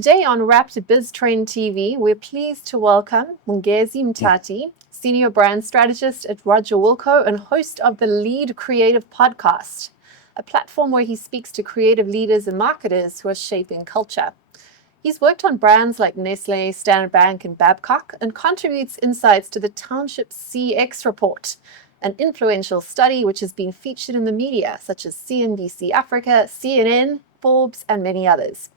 today on RAPT BizTrendsTV, we're pleased to welcome Mongezi Mtati, Senior Brand Strategist at RogerWilco and host of the Lead Creative podcast, a platform where he speaks to creative leaders and marketers who are shaping culture. He's worked on brands like Nestle, Standard Bank, and Babcock, and contributes insights to the Township CX Report, an influential study which has been featured in the media, such as CNBC Africa, CNN, Forbes, and many others.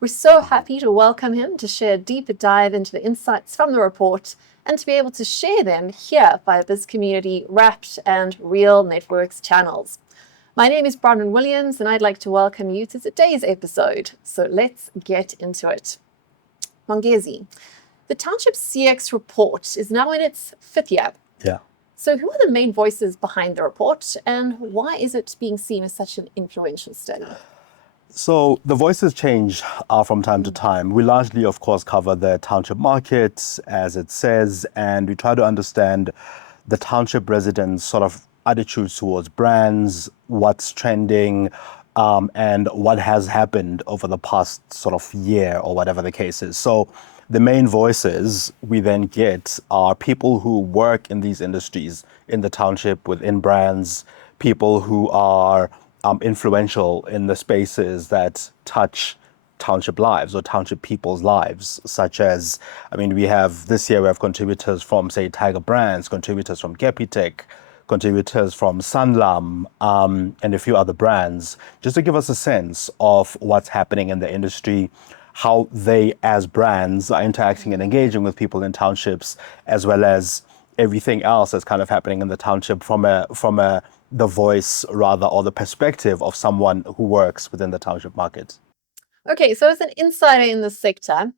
We're so happy to welcome him to share a deeper dive into the insights from the report and to be able to share them here via Bizcommunity, Rapt, and Real-Networks channels. My name is Bronwyn Williams, and I'd like to welcome you to today's episode. So let's get into it. Mongezi, the Township CX Report is now in its 5th year. Yeah. So who are the main voices behind the report, and why is it being seen as such an influential study? So the voices change from time to time. We largely, of course, cover the township market, as it says, and we try to understand the township residents' sort of attitudes towards brands, what's trending, and what has happened over the past sort of year or whatever the case is. So the main voices we then get are people who work in these industries in the township within brands, people who are influential in the spaces that touch township lives or township people's lives, such as, we have this year we have contributors from, say, Tiger Brands, contributors from Capitec, contributors from Sanlam, and a few other brands, just to give us a sense of what's happening in the industry, how they as brands are interacting and engaging with people in townships, as well as everything else that's kind of happening in the township from the voice rather, or the perspective of someone who works within the township market. Okay, so as an insider in the sector,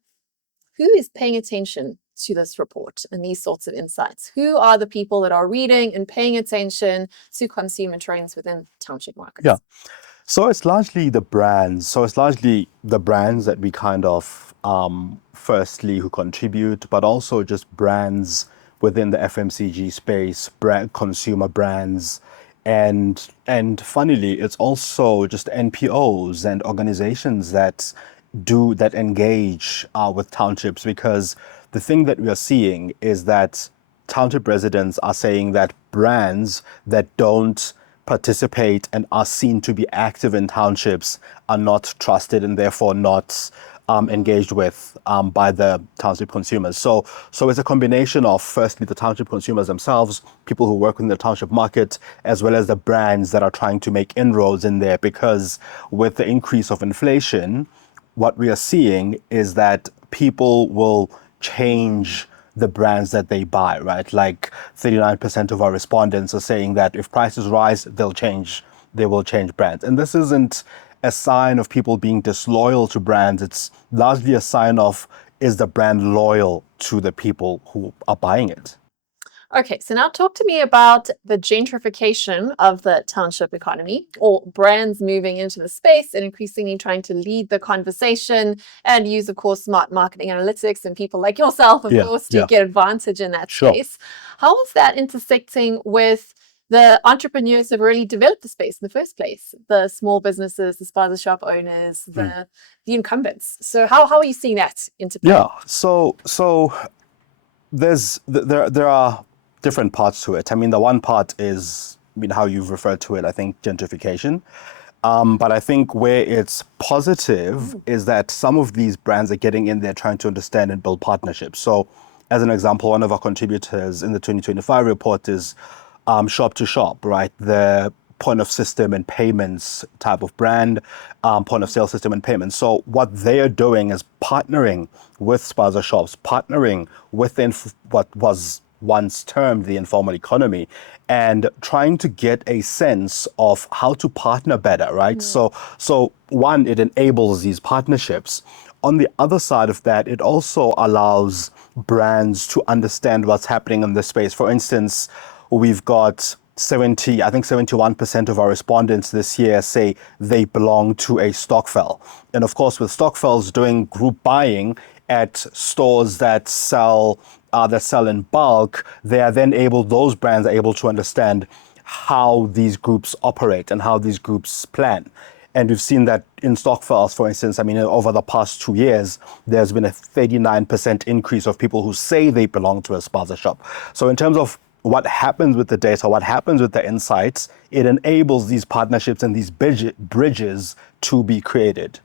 who is paying attention to this report and these sorts of insights? Who are the people that are reading and paying attention to consumer trends within township markets? Yeah. So it's largely the brands. So it's largely the brands that we kind of, firstly, who contribute, but also just brands within the FMCG space, consumer brands. And funnily, it's also just NPOs and organizations that engage with townships, because the thing that we are seeing is that township residents are saying that brands that don't participate and are seen to be active in townships are not trusted and therefore not engaged with by the township consumers. So it's a combination of, firstly, the township consumers themselves, people who work in the township market, as well as the brands that are trying to make inroads in there, because with the increase of inflation, what we are seeing is that people will change the brands that they buy, right? Like 39% of our respondents are saying that if prices rise, they will change brands. And this isn't a sign of people being disloyal to brands. It's largely a sign of, is the brand loyal to the people who are buying it? Okay, so now talk to me about the gentrification of the township economy, or brands moving into the space and increasingly trying to lead the conversation and use, of course, smart marketing analytics and people like yourself, of course, to get advantage in that space. How is that intersecting with the entrepreneurs that have really developed the space in the first place? The small businesses, the spaza shop owners, the incumbents. So how are you seeing that interplay? Yeah, so there are different parts to it. The one part is, how you've referred to it, I think, gentrification. But I think where it's positive is that some of these brands are getting in there trying to understand and build partnerships. So as an example, one of our contributors in the 2025 report is Shop to Shop, right? The point of system and payments type of brand, point of sale system and payments. So what they are doing is partnering with spaza shops, partnering within what was once termed the informal economy, and trying to get a sense of how to partner better, right? So one, it enables these partnerships. On the other side of that, it also allows brands to understand what's happening in the space. For instance, we've got 71% of our respondents this year say they belong to a Stokvel. And of course, with Stokvels doing group buying at stores that sell in bulk, those brands are able to understand how these groups operate and how these groups plan. And we've seen that in Stockfels, for instance. I mean, over the past 2 years, there's been a 39% increase of people who say they belong to a spaza shop. So in terms of what happens with the data, what happens with the insights, it enables these partnerships and these bridges to be created.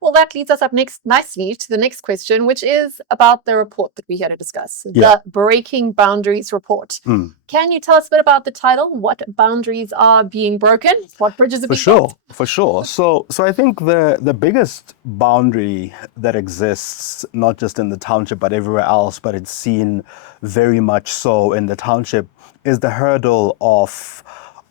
Well, that leads us up nicely to the next question, which is about the report that we're here to discuss, Yeah. the Breaking Boundaries Report. Can you tell us a bit about the title? What boundaries are being broken? What bridges are being built? For sure. So I think the biggest boundary that exists, not just in the township, but everywhere else, but it's seen very much so in the township, is the hurdle of,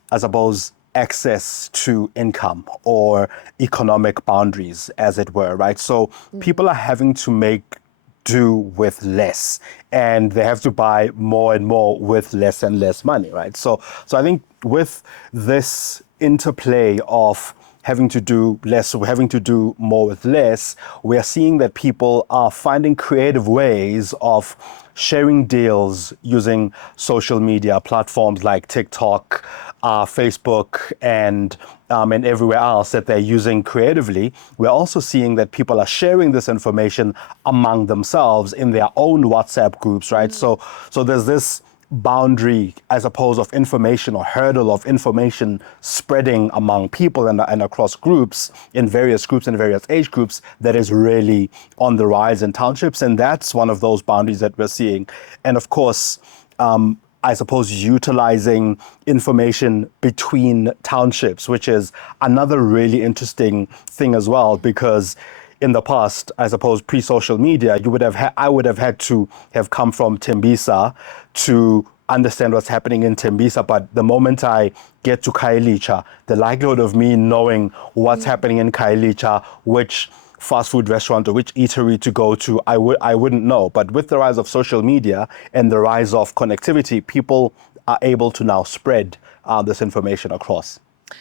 I suppose, access to income or economic boundaries, as it were, right? So people are having to make do with less, and they have to buy more and more with less and less money, right? So I think with this interplay of having to do less, or having to do more with less, we are seeing that people are finding creative ways of sharing deals using social media platforms like TikTok, Facebook, and everywhere else that they're using creatively. We're also seeing that people are sharing this information among themselves in their own WhatsApp groups, right? So there's this boundary, I suppose, of information, or hurdle of information spreading among people and across groups, in various groups and various age groups, that is really on the rise in townships. And that's one of those boundaries that we're seeing. And of course, I suppose, utilizing information between townships, which is another really interesting thing as well, because in the past, I suppose, pre-social media, I would have had to have come from Tembisa to understand what's happening in Tembisa. But the moment I get to Khayelitsha, the likelihood of me knowing what's happening in Khayelitsha, which fast food restaurant or which eatery to go to, I wouldn't know. But with the rise of social media and the rise of connectivity, people are able to now spread this information across.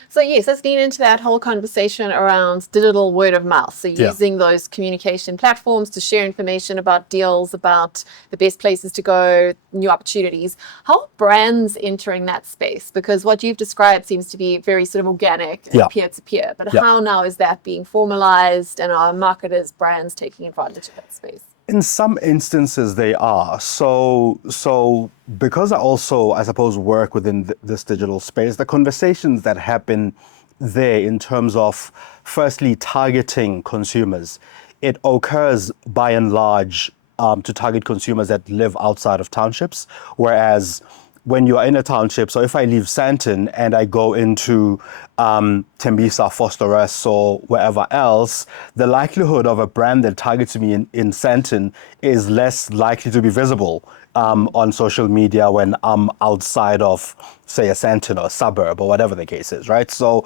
So yes, let's lean into that whole conversation around digital word of mouth. So using those communication platforms to share information about deals, about the best places to go, new opportunities. How are brands entering that space? Because what you've described seems to be very sort of organic and peer-to-peer. But how now is that being formalized, and are marketers, brands taking advantage of that space? In some instances, they are. So because I also, I suppose, work within this digital space, the conversations that happen there in terms of, firstly, targeting consumers, it occurs by and large to target consumers that live outside of townships, whereas when you are in a township, so if I leave Sandton and I go into Tembisa, Fosterus, or wherever else, the likelihood of a brand that targets me in Sandton is less likely to be visible on social media when I'm outside of, say, a Sandton or a suburb or whatever the case is, right? So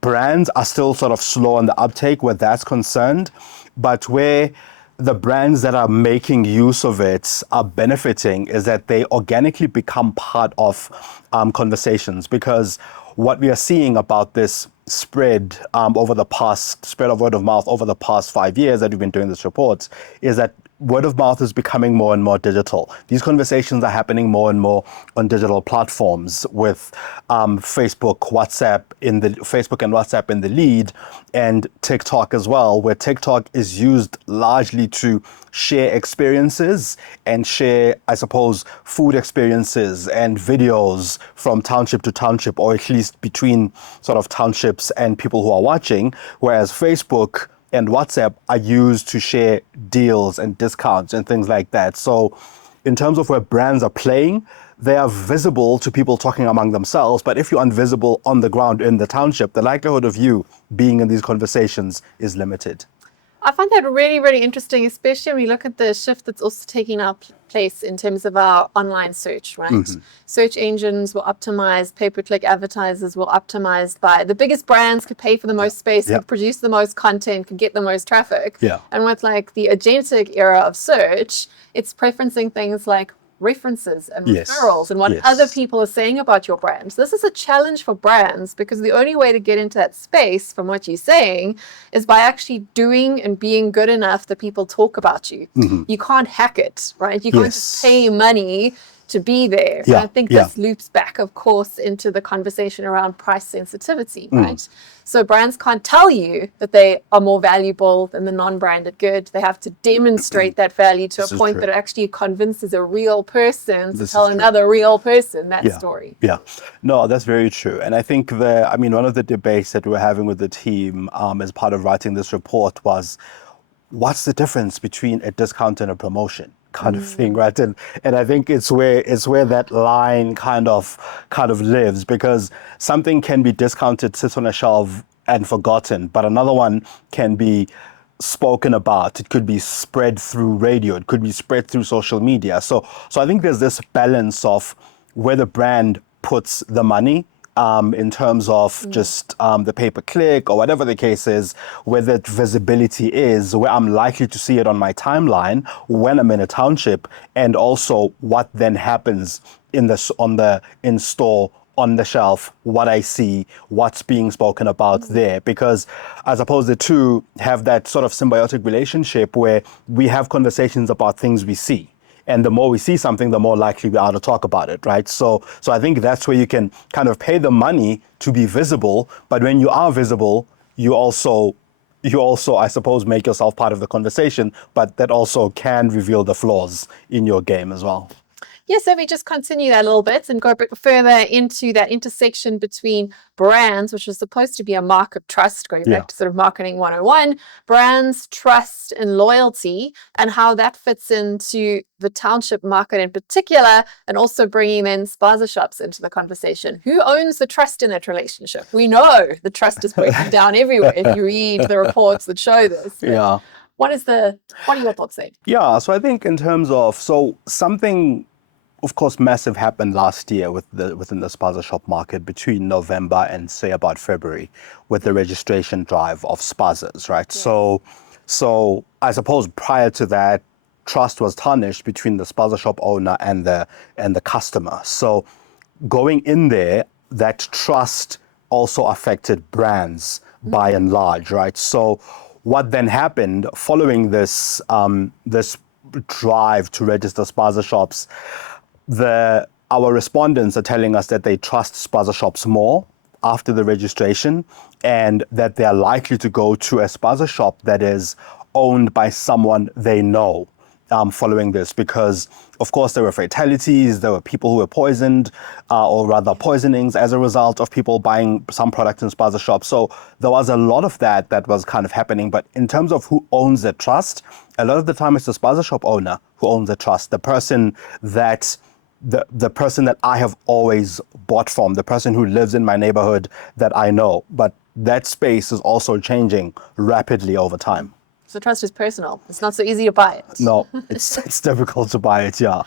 brands are still sort of slow on the uptake where that's concerned, but where the brands that are making use of it are benefiting is that they organically become part of conversations, because what we are seeing about this spread of word of mouth over the past 5 years that we've been doing this report is that word of mouth is becoming more and more digital. These conversations are happening more and more on digital platforms, with Facebook and WhatsApp in the lead, and TikTok as well, where TikTok is used largely to share experiences and share, I suppose, food experiences and videos from township to township, or at least between sort of townships and people who are watching, whereas Facebook and WhatsApp are used to share deals and discounts and things like that. So in terms of where brands are playing, they are visible to people talking among themselves. But if you're invisible on the ground in the township, the likelihood of you being in these conversations is limited. I find that really, really interesting, especially when we look at the shift that's also taking our place in terms of our online search, right? Search engines were optimized, pay-per-click advertisers were optimized by the biggest brands, could pay for the most space, could produce the most content, could get the most traffic. And with like the agentic era of search, it's preferencing things like references and referrals and what other people are saying about your brand. This is a challenge for brands, because the only way to get into that space, from what you're saying, is by actually doing and being good enough that people talk about you. You can't hack it, right? You can't just pay money to be there. And Yeah, I think yeah. this loops back, of course, into the conversation around price sensitivity, right? So brands can't tell you that they are more valuable than the non-branded good. They have to demonstrate that value to a This is point true. that it actually convinces a real person to This tell is true. another real person that Yeah, story. yeah. No, that's very true. And I think one of the debates that we're having with the team as part of writing this report was, what's the difference between a discount and a promotion kind of thing, right? And I think it's where that line kind of lives, because something can be discounted, sits on a shelf and forgotten, but another one can be spoken about. It could be spread through radio. It could be spread through social media. So I think there's this balance of where the brand puts the money in terms of just the pay-per-click or whatever the case is, where that visibility is, where I'm likely to see it on my timeline when I'm in a township, and also what then happens in store, on the shelf, what I see, what's being spoken about there. Because I suppose the two have that sort of symbiotic relationship where we have conversations about things we see. And the more we see something, the more likely we are to talk about it, right? So I think that's where you can kind of pay the money to be visible. But when you are visible, you also, I suppose, make yourself part of the conversation, but that also can reveal the flaws in your game as well. Yeah, so we just continue that a little bit and go a bit further into that intersection between brands, which is supposed to be a mark of trust, going Yeah. back to sort of marketing 101, brands, trust, and loyalty, and how that fits into the township market in particular, and also bringing in spaza shops into the conversation. Who owns the trust in that relationship? We know the trust is breaking down everywhere if you read the reports that show this. But Yeah. what are your thoughts there? Yeah, so I think in terms of, something, of course, massive happened last year within the spaza shop market between November and say about February, with the registration drive of spazas, right? Yes. So I suppose prior to that, trust was tarnished between the spaza shop owner and the customer. So going in there, that trust also affected brands by and large, right? So what then happened following this drive to register spaza shops, our respondents are telling us that they trust spaza shops more after the registration, and that they are likely to go to a spaza shop that is owned by someone they know following this, because of course there were fatalities, there were people who were poisoned, or rather poisonings as a result of people buying some product in spaza shops. So there was a lot of that was kind of happening. But in terms of who owns the trust, a lot of the time it's the spaza shop owner who owns the trust, the person that I have always bought from, the person who lives in my neighborhood that I know. But that space is also changing rapidly over time. So trust is personal. It's not so easy to buy it. No, it's difficult to buy it, yeah.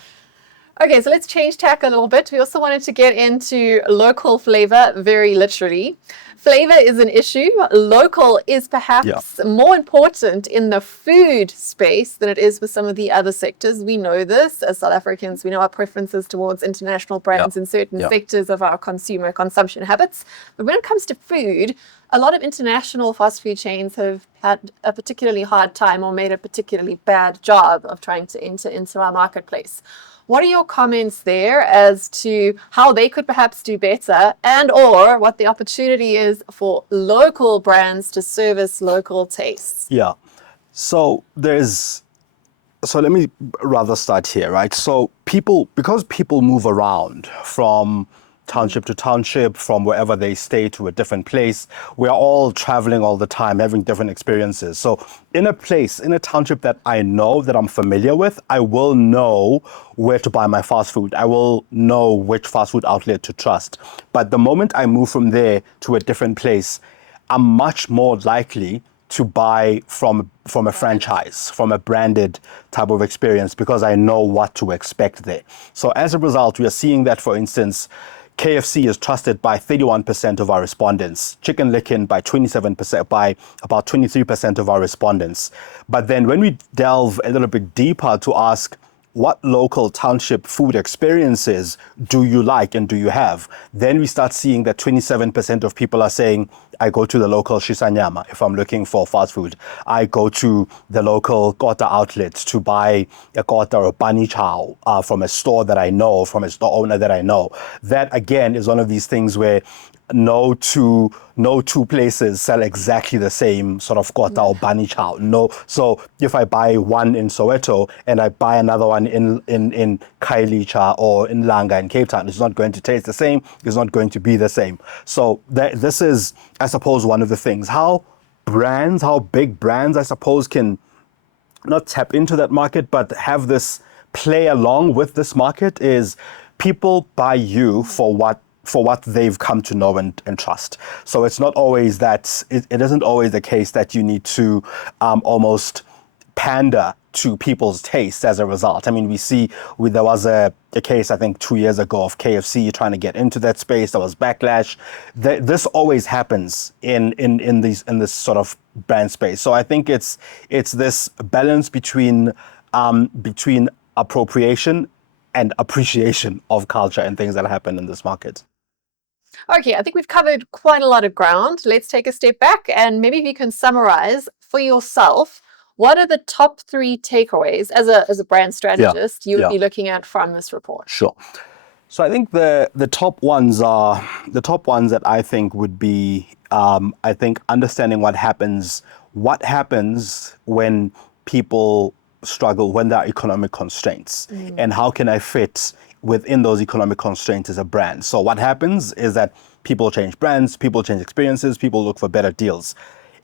Okay, so let's change tack a little bit. We also wanted to get into local flavor, very literally. Flavor is an issue. Local is perhaps more important in the food space than it is with some of the other sectors. We know this as South Africans. We know our preferences towards international brands in certain sectors of our consumer consumption habits. But when it comes to food, a lot of international fast food chains have had a particularly hard time or made a particularly bad job of trying to enter into our marketplace. What are your comments there as to how they could perhaps do better, and or what the opportunity is for local brands to service local tastes? Yeah. So let me rather start here, right? So because people move around from township to township, from wherever they stay to a different place, we are all traveling all the time, having different experiences. So in a township that I know, that I'm familiar with, I will know where to buy my fast food. I will know which fast food outlet to trust. But the moment I move from there to a different place, I'm much more likely to buy from a franchise, from a branded type of experience, because I know what to expect there. So as a result, we are seeing that, for instance, KFC is trusted by 31% of our respondents, Chicken Licken by 27%, by about 23% of our respondents. But then when we delve a little bit deeper to ask, what local township food experiences do you like and do you have? Then we start seeing that 27% of people are saying, I go to the local Shisanyama if I'm looking for fast food. I go to the local Kota outlet to buy a Kota or a Bani Chow from a store that I know, from a store owner that I know. That again is one of these things where no two places sell exactly the same sort of Kota or Bani Chow. No, so if I buy one in Soweto and I buy another one in Kailicha or in Langa in Cape Town, it's not going to taste the same. It's not going to be the same. So this is, I suppose, one of the things. How big brands, I suppose, can not tap into that market, but have this play along with this market is people buy you for what they've come to know and trust. So it's not always that, it isn't always the case that you need to almost pander to people's taste as a result. I mean, there was a case, I think 2 years ago, of KFC trying to get into that space. There was backlash. This always happens in this sort of brand space. So I think it's this balance between appropriation and appreciation of culture and things that happen in this market. Okay, I think we've covered quite a lot of ground. Let's take a step back and maybe if you can summarize for yourself, what are the top 3 takeaways as a brand strategist you would be looking at from this report? Sure. So I think the top ones that I think would be I think understanding what happens when people struggle, when there are economic constraints, and how can I fit within those economic constraints as a brand. So what happens is that people change brands, people change experiences, people look for better deals.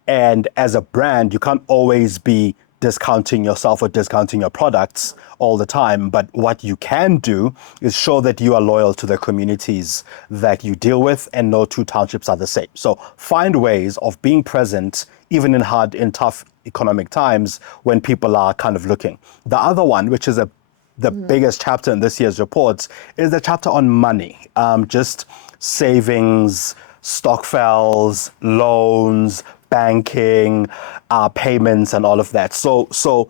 And as a brand, you can't always be discounting yourself or discounting your products all the time. But what you can do is show that you are loyal to the communities that you deal with, and no two townships are the same. So find ways of being present, even in tough economic times when people are kind of looking. The other one, which is the biggest chapter in this year's reports, is the chapter on money. Just savings, stokvels, loans, banking, payments, and all of that. So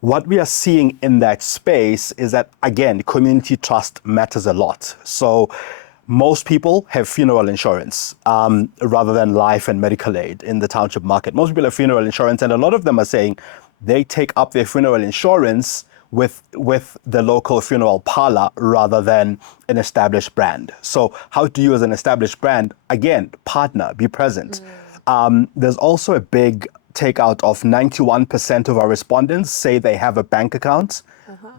what we are seeing in that space is that, again, community trust matters a lot. So most people have funeral insurance rather than life and medical aid in the township market. Most people have funeral insurance, and a lot of them are saying they take up their funeral insurance with the local funeral parlor rather than an established brand. So how do you, as an established brand, again, partner, be present? There's also a big takeout of 91% of our respondents say they have a bank account,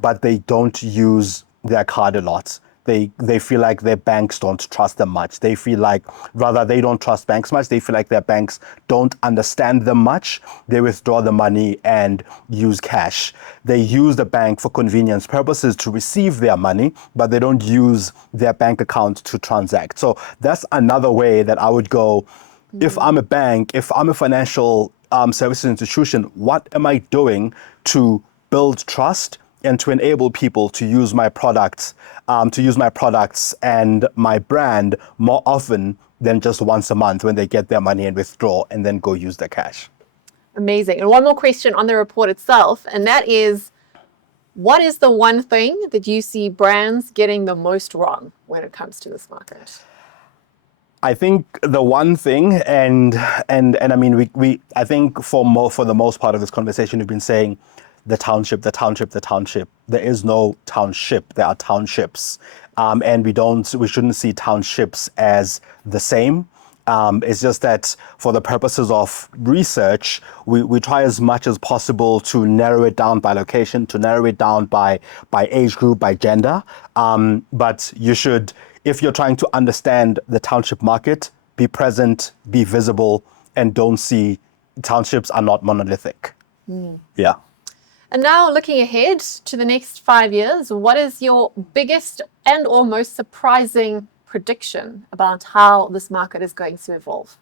but they don't use their card a lot. They feel like their banks don't trust them much. They feel like, rather, they don't trust banks much. They feel like their banks don't understand them much. They withdraw the money and use cash. They use the bank for convenience purposes to receive their money, but they don't use their bank account to transact. So that's another way that I would go, if I'm a bank, if I'm a financial services institution, what am I doing to build trust and to enable people to use my products and my brand more often than just once a month when they get their money and withdraw and then go use their cash. Amazing. And one more question on the report itself, and that is, what is the one thing that you see brands getting the most wrong when it comes to this market? I think the one thing, and I mean, I think for the most part of this conversation, we've been saying the township. There is no township. There are townships, and we shouldn't see townships as the same. It's just that for the purposes of research, we try as much as possible to narrow it down by location, to narrow it down by age group, by gender. But you should, if you're trying to understand the township market, be present, be visible, and don't see townships are not monolithic. Yeah. And now looking ahead to the next 5 years, what is your biggest and or most surprising prediction about how this market is going to evolve?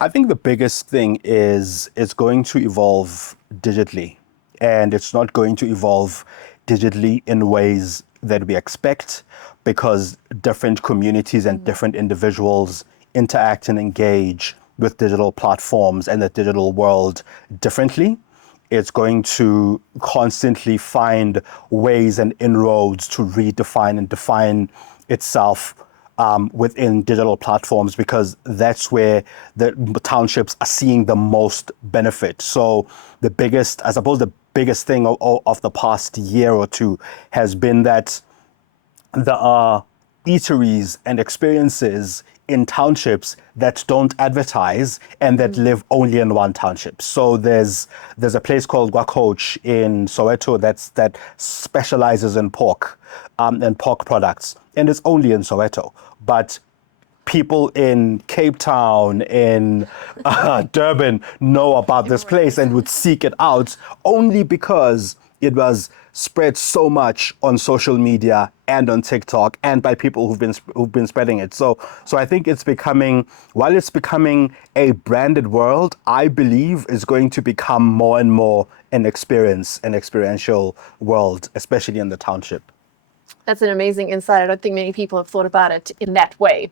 I think the biggest thing is it's going to evolve digitally, and it's not going to evolve digitally in ways that we expect, because different communities and different individuals interact and engage with digital platforms and the digital world differently. It's going to constantly find ways and inroads to redefine and define itself within digital platforms, because that's where the townships are seeing the most benefit. So the biggest thing of the past year or two has been that there are eateries and experiences in townships that don't advertise and that live only in one township. So there's a place called Gwacoach in Soweto that specializes in pork and pork products, and it's only in Soweto. But people in Cape Town, in Durban know about this place and would seek it out only because it was spread so much on social media and on TikTok and by people who've been spreading it. So I think while it's becoming a branded world, I believe it's going to become more and more an experiential world, especially in the township. That's an amazing insight. I don't think many people have thought about it in that way.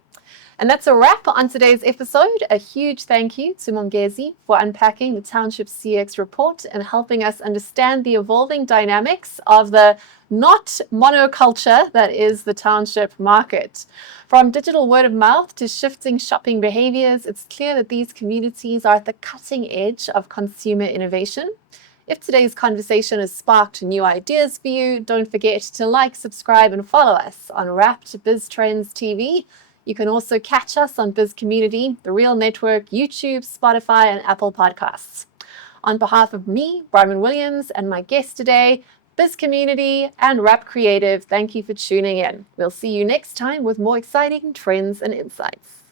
And that's a wrap on today's episode. A huge thank you to Mongezi for unpacking the Township CX report and helping us understand the evolving dynamics of the not monoculture that is the township market. From digital word of mouth to shifting shopping behaviors, it's clear that these communities are at the cutting edge of consumer innovation. If today's conversation has sparked new ideas for you, don't forget to like, subscribe, and follow us on RAPT BizTrendsTV. You can also catch us on Biz Community, the Real Network, YouTube, Spotify, and Apple Podcasts. On behalf of me, Bronwyn Williams, and my guest today, Biz Community and Rapt Creative, thank you for tuning in. We'll see you next time with more exciting trends and insights.